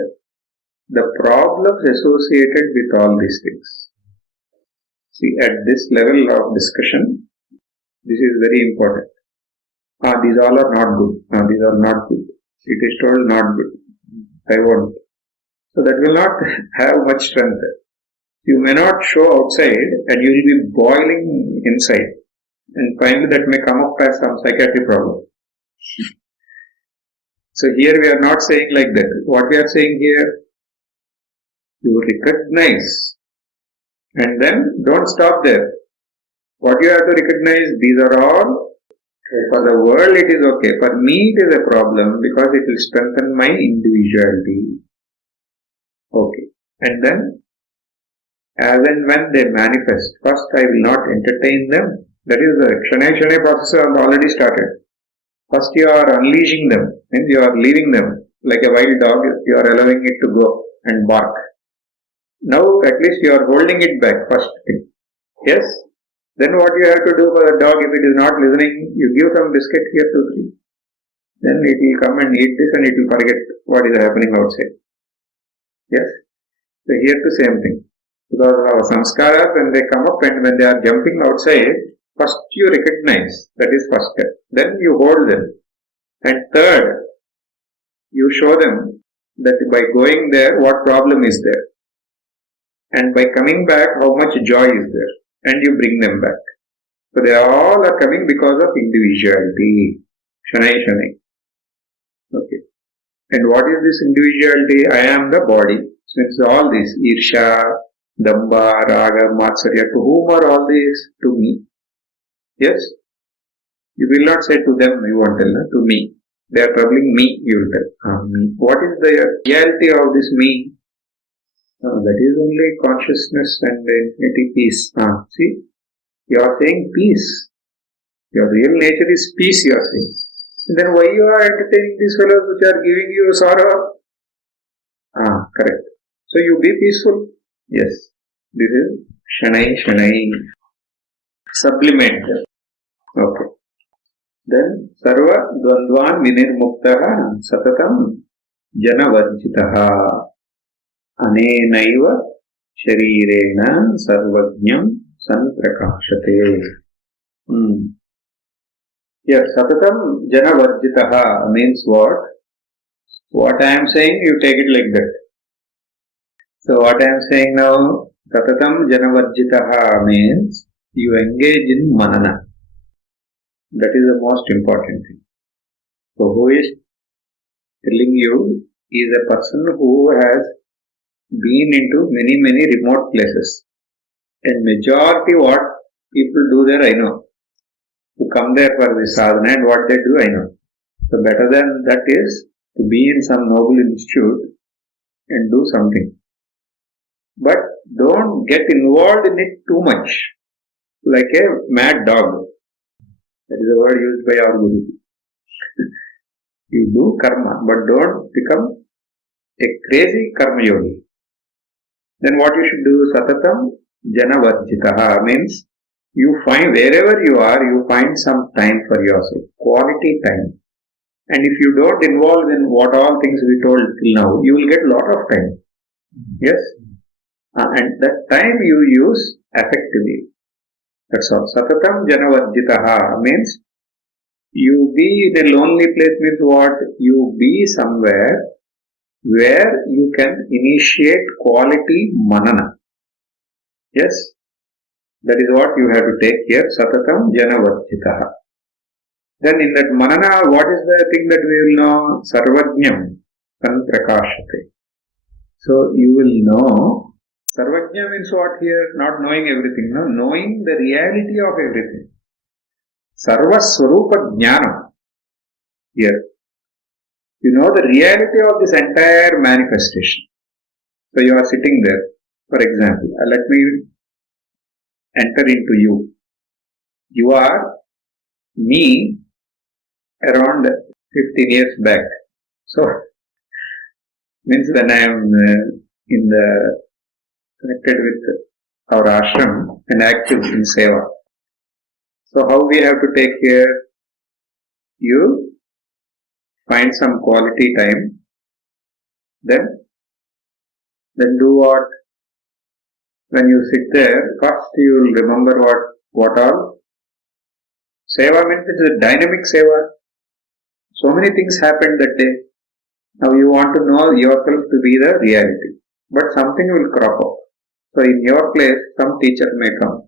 the problems associated with all these things. See, at this level of discussion, this is very important. These all are not good. These are not good. It is told not good. I won't. So that will not have much strength. You may not show outside and you will be boiling inside. And finally that may come up as some psychiatric problem. So here we are not saying like that. What we are saying here, you recognize and then don't stop there. What you have to recognize, these are all, for the world it is okay. For me it is a problem because it will strengthen my individuality. Okay. And then as and when they manifest. First, I will not entertain them. That is the Kshanay process has already started. First, you are unleashing them, means you are leaving them like a wild dog. You are allowing it to go and bark. Now, at least you are holding it back. First thing, yes. Then what you have to do for the dog, if it is not listening, you give some biscuit here to 3. Then it will come and eat this and it will forget what is happening outside. Yes. So here the same thing. Because our samskaras, when they come up and when they are jumping outside, first you recognize, that is first step. Then you hold them. And third, you show them that by going there, what problem is there. And by coming back, how much joy is there. And you bring them back. So they all are coming because of individuality. Shanai. Okay. And what is this individuality? I am the body. So it's all this. Irsha, Damba, Raga, Matsarya. To whom are all these? To me. Yes? You will not say to them, you won't tell, to me. They are troubling me, you will tell. Me. What is the reality of this me? That is only consciousness and infinity peace. See? You are saying peace. Your real nature is peace, you are saying. And then why you are entertaining these fellows which are giving you sorrow? Correct. So you be peaceful. Yes. This is Shanai. Supplement. Okay. Then Sarva Dvandvan Vinirmuktaha Satatam Janavajjitaha Anenaiva Sharirena Sarvajñam Sanprakashate. Here, Satatam Janavajjitaha means what? What I am saying, you take it like that. So what I am saying now, Satatam Janavajjitaha means you engage in manana. That is the most important thing. So who is telling you is a person who has been into many remote places. And majority what people do there, I know. Who come there for the sadhana and what they do, I know. So better than that is to be in some noble institute and do something. But don't get involved in it too much. Like a mad dog. That is a word used by our Guru. You do karma, but don't become a crazy karma yogi. Then what you should do? Satatam Janavajjitaha means you find wherever you are, you find some time for yourself. Quality time. And if you don't involve in what all things we told till now, you will get a lot of time. Yes? And that time you use effectively. That's all. Satatam Janavajjitaha means you be in a lonely place means what? You be somewhere where you can initiate quality manana. Yes? That is what you have to take here. Satatam Janavajjitaha. Then in that manana, what is the thing that we will know? Sarvajñam Sanprakashate. So you will know. Sarvajña means what here? Not knowing everything. No, knowing the reality of everything. Sarva Swarupa Jnanam. Here. You know the reality of this entire manifestation. So you are sitting there. For example, let me enter into you. You are me around 15 years back. So, means when I am connected with our ashram and active in seva. So how we have to take care? You find some quality time, then do what? When you sit there, first you will remember what all? Seva means it's a dynamic seva. So many things happened that day. Now you want to know yourself to be the reality. But something will crop up. So in your place, some teacher may come,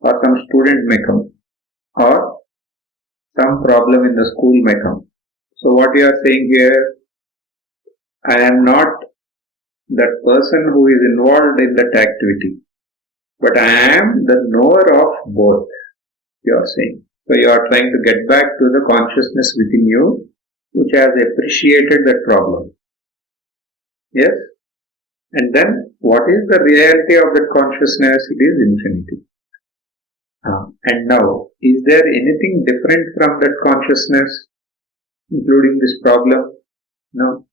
or some student may come, or some problem in the school may come. So what you are saying here, I am not that person who is involved in that activity, but I am the knower of both, you are saying. So you are trying to get back to the consciousness within you, which has appreciated that problem. Yes? And then what is the reality of that consciousness? It is infinity. And now, is there anything different from that consciousness, including this problem? No.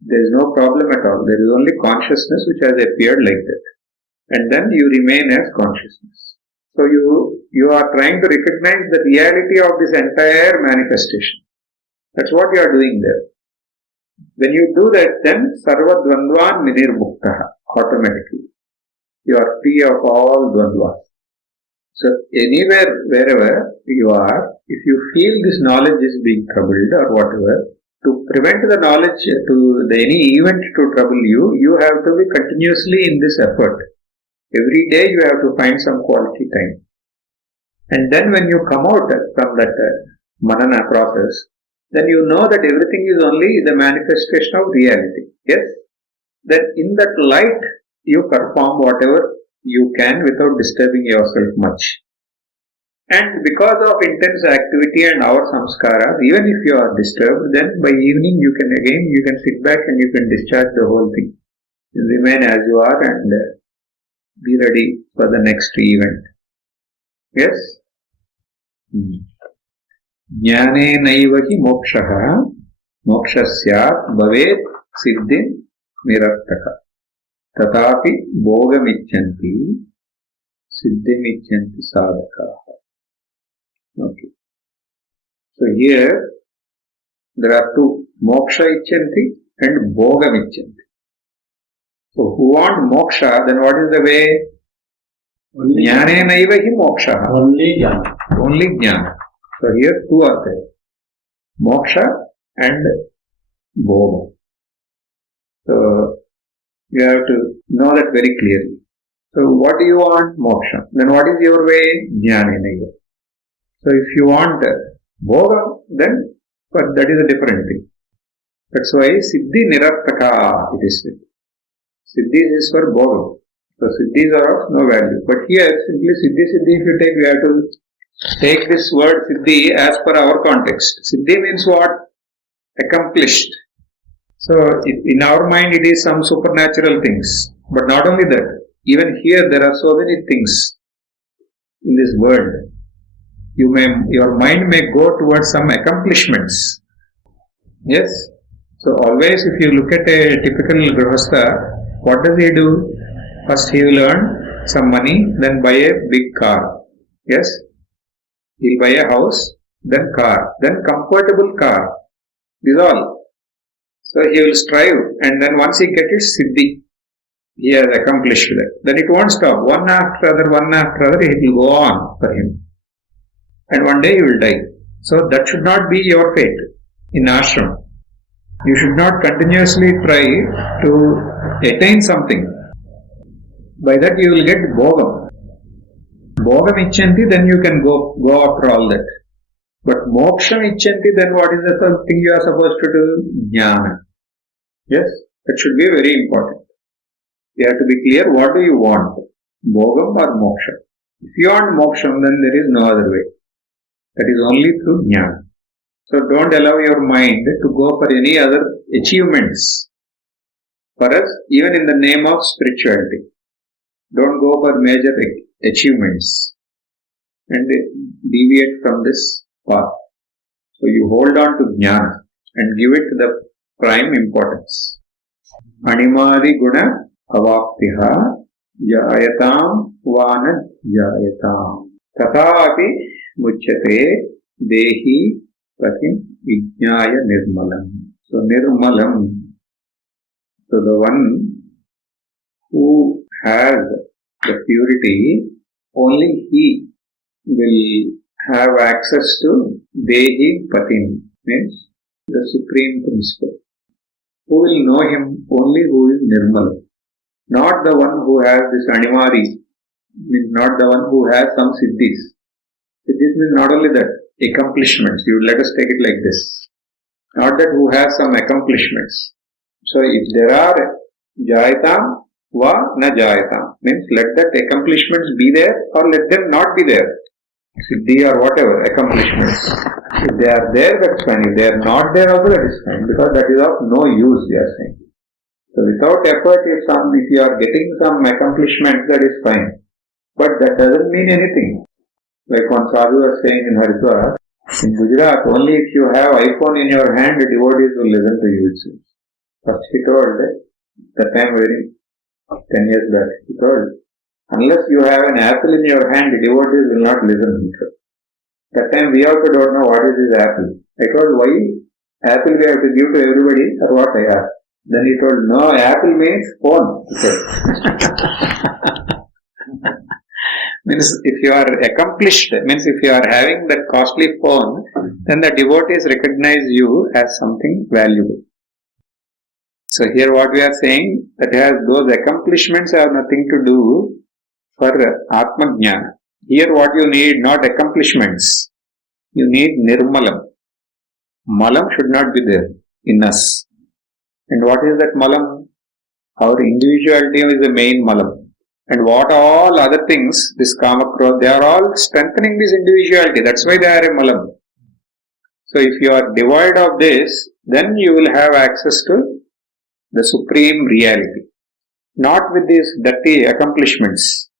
There is no problem at all. There is only consciousness which has appeared like that. And then you remain as consciousness. So you are trying to recognize the reality of this entire manifestation. That's what you are doing there. When you do that, then sarva dvandvan vinirmuktaha, automatically. You are free of all dvandvas. So anywhere, wherever you are, if you feel this knowledge is being troubled or whatever, to prevent the knowledge any event to trouble you, you have to be continuously in this effort. Every day you have to find some quality time. And then when you come out from that manana process, then you know that everything is only the manifestation of reality. Yes? Then in that light, you perform whatever you can without disturbing yourself much. And because of intense activity and our samskaras, even if you are disturbed, then by evening you can sit back and you can discharge the whole thing. You remain as you are and be ready for the next event. Yes? Jnanenaiva hi mokshaha mokshasya bhavet siddhim nirartaka tatapi bhogamichanti siddhimichanti sadhakaha. Okay. So here there are two, moksha ichanti and bhogamichanti. So who want moksha, then what is the way? Jnanenaiva hi moksha. Only jnana. Only jnana. So here two are there. Moksha and bhoga. So you have to know that very clearly. So what do you want? Moksha. Then what is your way? Jnanenaiva. So if you want bhoga, then but that is a different thing. That's why siddhi nirartaka it is said. Siddhi is for bhoga. So siddhis are of no value. But here simply siddhi, if you take, we have to take this word siddhi as per our context. Siddhi means what? Accomplished. So in our mind it is some supernatural things. But not only that, even here there are so many things in this world. Your mind may go towards some accomplishments. Yes? So always if you look at a typical grihastha, what does he do? First he will earn some money, then buy a big car. Yes? He'll buy a house, then car, then comfortable car. This is all. So he will strive, and then once he gets it, siddhi. He has accomplished that. Then it won't stop. One after other, it will go on for him. And one day he will die. So that should not be your fate in ashram. You should not continuously try to attain something. By that you will get bhogam. Bhogam ichanti, then you can go after all that. But moksha ichanti, then what is the thing you are supposed to do? Jnana. Yes, that should be very important. You have to be clear, what do you want? Bhogam or moksha? If you want moksha, then there is no other way. That is only through jnana. So don't allow your mind to go for any other achievements. For us, even in the name of spirituality, don't go for major achievements and deviate from this path. So you hold on to jnana and give it the prime importance. Animadi guna avaptiha jayatam vana jayatam tathapi muchyate dehi pratim vijnaya nirmalam. So nirmalam. So the one who has the purity, only he will have access to dehi patim, means the supreme principle. Who will know him? Only who is nirmal. Not the one who has this animari, means not the one who has some siddhis. Siddhis means not only that, accomplishments. Let us take it like this. Not that who has some accomplishments. So if there are jayatam va na jayatam, means let that accomplishments be there or let them not be there. Siddhi or whatever, accomplishments. If they are there, that's fine. If they are not there also, that is fine. Because that is of no use, they are saying. So without effort, if you are getting some accomplishment, that is fine. But that doesn't mean anything. Like one sadhu was saying in Haridwar, in Gujarat, only if you have iPhone in your hand, the devotees will listen to you. First he told, that time very 10 years back, he told, unless you have an apple in your hand, the devotees will not listen. That time we also don't know what is this apple. I told, why apple we have to give to everybody or what I asked. Then he told, no, apple means phone. Means if you are accomplished, means if you are having that costly phone, then the devotees recognize you as something valuable. So here what we are saying, that has those accomplishments have nothing to do for Atma Jnana. Here what you need, not accomplishments. You need nirmalam. Malam should not be there in us. And what is that malam? Our individuality is the main malam. And what all other things, this kama krodha, they are all strengthening this individuality. That's why they are a malam. So if you are devoid of this, then you will have access to the supreme reality. Not with these dirty accomplishments.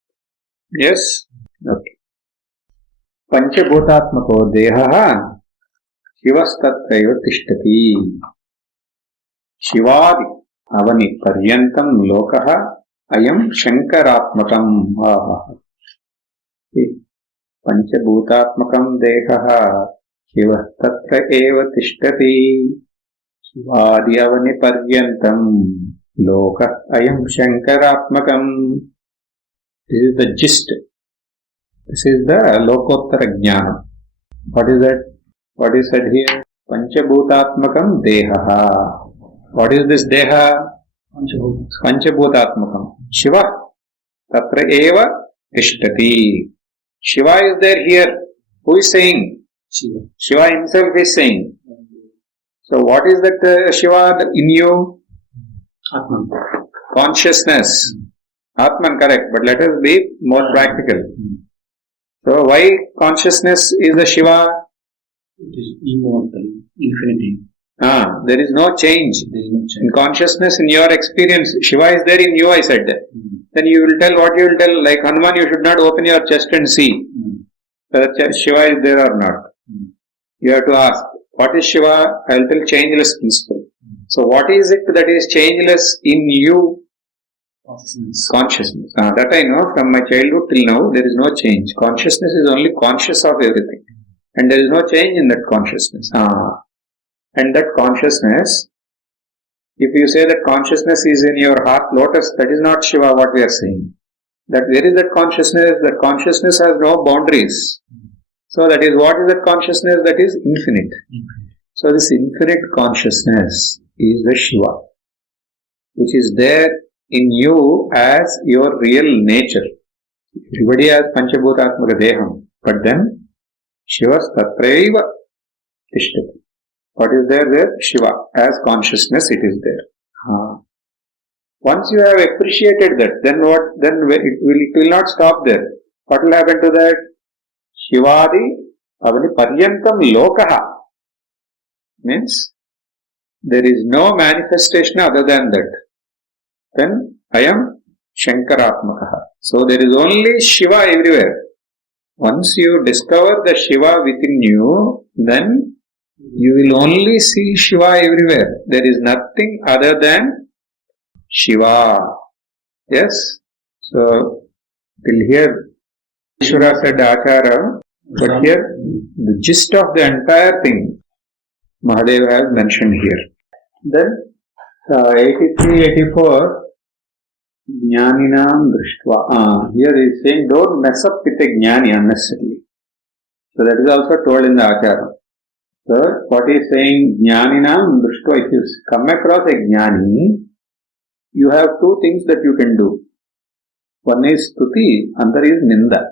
Yes? Okay. Panchabhutatmako dehaha shivastatraiva tishtati. Shivadi avani paryantam lokaha ayam shankaratmakam. Panchabhutatmakam dehaha shivastatra eva tishtati. Shivadi avani paryantam lokah ayam shankaratmakam. This is the gist. This is the Devikalottara Jnana. What is that? What is said here? Panchabhutatmakam dehaha. What is this deha? Panchabhutatmakam. Shiva. Tatra eva tishtati. Shiva is there here. Who is saying? Shiva. Shiva himself is saying. So what is that Shiva in you? Atman. Consciousness. Atman, correct. But let us be more practical. So why consciousness is a Shiva? It is immortal, infinity. There is no change. There is no change. In consciousness, in your experience, Shiva is there in you, I said. Then you will tell what you will tell. Like Hanuman, you should not open your chest and see whether Shiva is there or not. You have to ask, what is Shiva? I will tell changeless principle. So what is it that is changeless in you? Consciousness. That I know from my childhood till now, there is no change. Consciousness is only conscious of everything. And there is no change in that consciousness. And that consciousness, if you say that consciousness is in your heart lotus, that is not Shiva, what we are saying. That where is that consciousness? That consciousness has no boundaries. So that is what is that consciousness? That is infinite. So this infinite consciousness is the Shiva, which is there in you as your real nature. Everybody has Panchabhutatmaka Deham, but then Shivas Tatraiva Tishtati. What is there? Shiva. As consciousness it is there. Once you have appreciated that, then what? Then it will not stop there. What will happen to that? Shivadi avani paryantam lokaha. Means there is no manifestation other than that. Then I am Shankaratmakaha. So there is only Shiva everywhere. Once you discover the Shiva within you, then you will only see Shiva everywhere. There is nothing other than Shiva. Yes? So, till here, Ishvara said Achara, but here, the gist of the entire thing, Mahadeva has mentioned here. Then, 83-84, Jnaninam Drishtva. Here he is saying, don't mess up with a Jnani unnecessarily. So that is also told in the Achara. So, what he is saying, Jnaninam Drishtva, if you come across a Jnani, you have two things that you can do. One is Stuti, another is Ninda.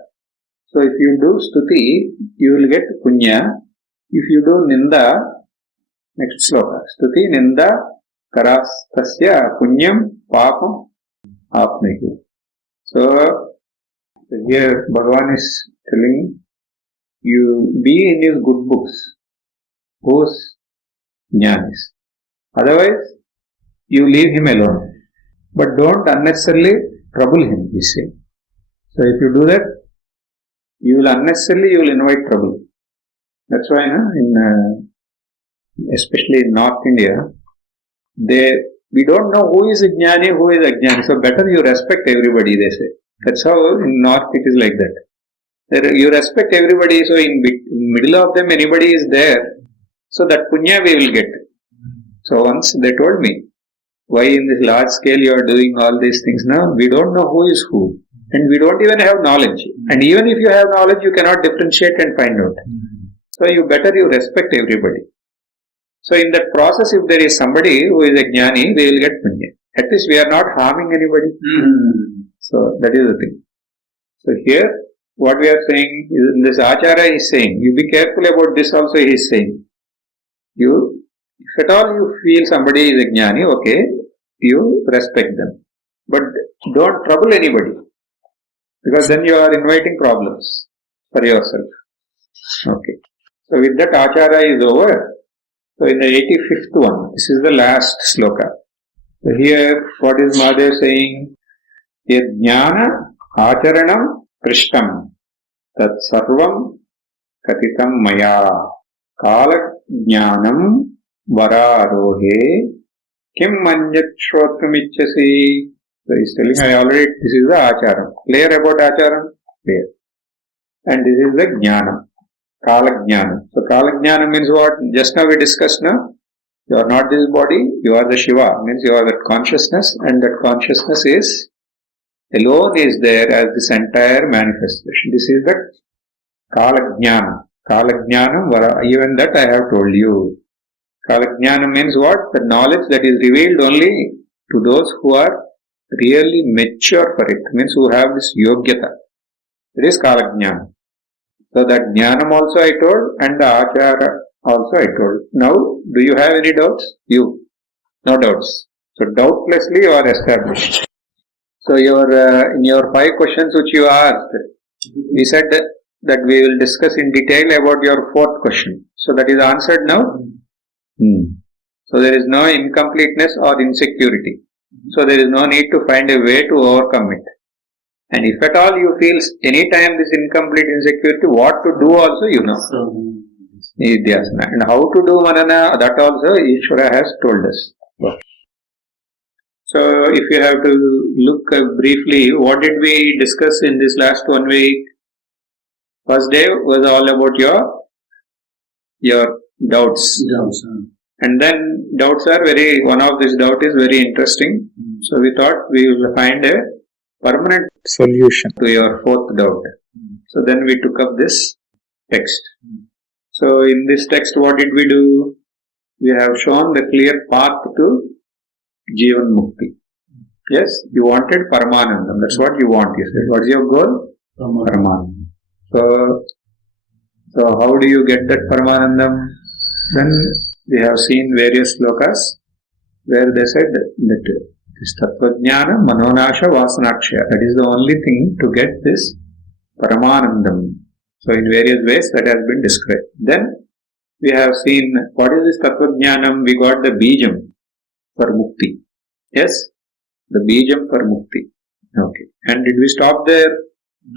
So, if you do Stuti, you will get Punya. If you do Ninda, next sloka, Stuti Ninda Karastasya Punyam Papam Apnehu. So, here Bhagavan is telling you be in his good books, whose jnanis. Otherwise, you leave him alone. but don't unnecessarily trouble him, he is saying. So if you do that, you will invite trouble. That's why especially in North India, we don't know who is a jnani, who is ajnani. So better you respect everybody, they say. That's how in North it is like that. You respect everybody, so in middle of them anybody is there, so that punya we will get. So once they told me, why in this large scale you are doing all these things now? We don't know who is who. And we don't even have knowledge. And even if you have knowledge, you cannot differentiate and find out. So you respect everybody. So in that process, if there is somebody who is a jnani, they will get punya. At least we are not harming anybody. So that is the thing. So here, what we are saying is, in this achara is saying, you be careful about this also he is saying. If at all you feel somebody is a jnani, okay, you respect them. But don't trouble anybody. Because then you are inviting problems for yourself. Okay. So with that achara is over. So in the 85th one, this is the last sloka. So here, what is Mahadev saying? Jnana acharanam krishtam tat sarvam katitam maya kala jnanam vararohe kim manjat shrotramichasi. So he is telling, this is the acharam. Clear about acharam? Clear. And this is the jnana. Kala jnana. So kala jnana means what? Just now we discussed now. You are not this body, you are the Shiva. Means you are that consciousness, and that consciousness is alone is there as this entire manifestation. This is the kala jnana. Kala jnana, even that I have told you. Kala jnana means what? The knowledge that is revealed only to those who are really mature for it, means who have this yogyata. It is kala jnana. So that jnanam also I told, and the achara also I told. Now, do you have any doubts? You. No doubts. So doubtlessly you are established. So in your 5 questions which you asked, we said that we will discuss in detail about your 4th question. So that is answered now? So there is no incompleteness or insecurity. So there is no need to find a way to overcome it. And if at all you feel any time this incomplete insecurity, what to do also you know. And how to do manana, that also Ishvara has told us. So if you have to look briefly, what did we discuss in this last 1 week? First day was all about your doubts. And then doubts are one of these doubt is very interesting. So we thought we will find a permanent solution to your 4th doubt. So then we took up this text. So in this text, what did we do? We have shown the clear path to Jivan Mukti. Yes, you wanted Paramanandam. That's what you want, you said. What is your goal? Paramanandam. So how do you get that Paramanandam? Then we have seen various slokas where they said that this Tattvajnana Manonasha Vasanakshaya. That is the only thing to get this Paramanandam. So in various ways that has been described. Then we have seen what is this Tattvajnanam. We got the Bijam for Mukti. Yes? The Bijam for Mukti. Okay. And did we stop there?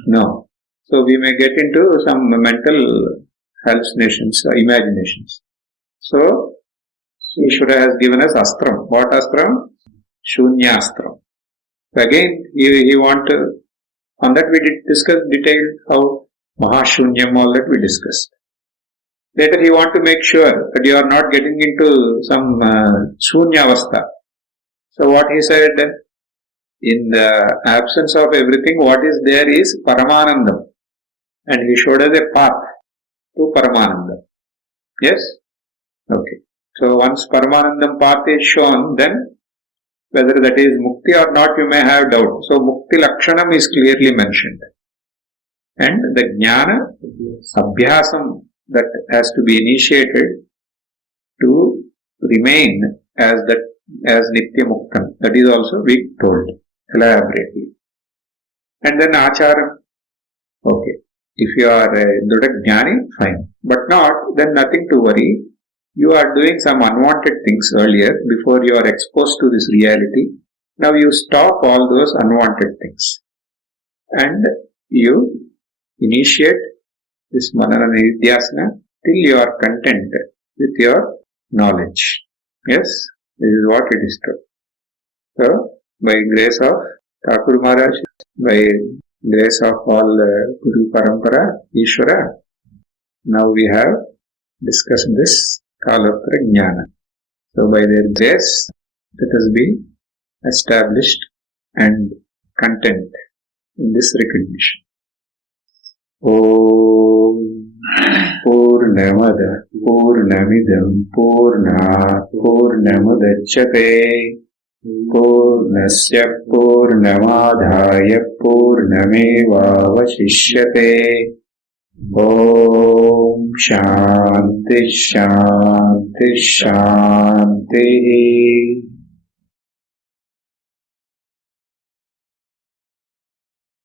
No. So we may get into some mental hallucinations, imaginations. So Ishvara has given us astram. What astram? Shunya astram. Again, he want to, on that we did discuss detailed how Mahashunyam, all that we discussed. Later he want to make sure that you are not getting into some Shunyavastha. So what he said, in the absence of everything, what is there is Paramanandam. And he showed us a path to Paramanandam. Yes? Okay. So once Paramanandam path is shown, then whether that is Mukti or not, you may have doubt. So Mukti Lakshanam is clearly mentioned. And the Jnana Abhyasam that has to be initiated to remain as Nitya Muktam. That is also we told elaborately. And then Acharam. Okay. If you are a Dudak Jnani, fine. But not, then nothing to worry. You are doing some unwanted things earlier before you are exposed to this reality. Now you stop all those unwanted things and you initiate this manana nidhyasana till you are content with your knowledge. Yes, this is what it is true. So, by grace of Thakur Maharaj, by grace of all Guru Parampara, Ishvara, now we have discussed this Kalottara Jnana. So, by their grace, let us be established and content in this recognition. Om Purnamada Purnamidam Purnat Purnamudachyate Purnasya Purnamadhaya Purnamevavashishyate. Om Shanti Shanti Shanti.